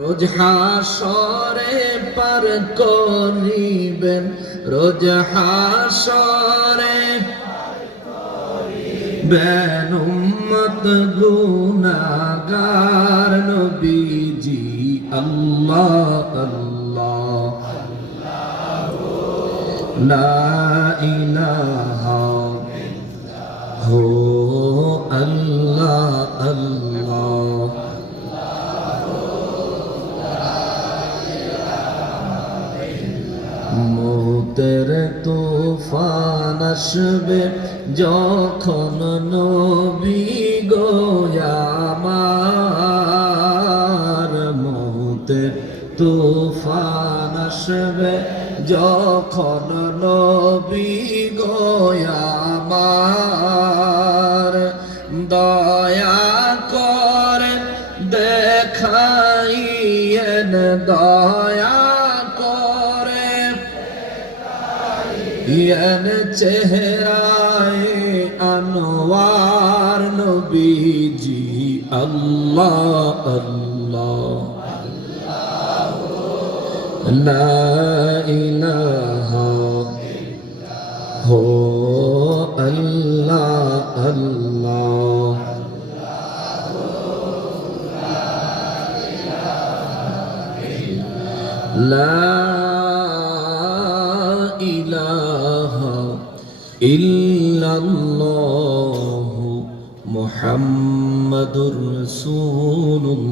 রোজ হাসরে পার করিবেন, রোজ হাসরে বেন উম্মত গুনাহগার নবীজি আল্লাহ আল্লাহ লা ইলাহা হো আল্লাহ আল্লাহ মৌতের তুফান আসবে যখন নবী গো আমার, মৌতের তুফান আসবে যখন নবী গো আমার, দয়া করে দেখাইয়েন দয়া ইয়ান চেহারায়ে আনোয়ার নবীজি আল্লাহ আল্লাহ লা ইলাহা হো আল্লাহ আল্লাহ লা ইলাহা ইল্লাল্লাহু মুহাম্মাদুর রাসূলুল্লাহ।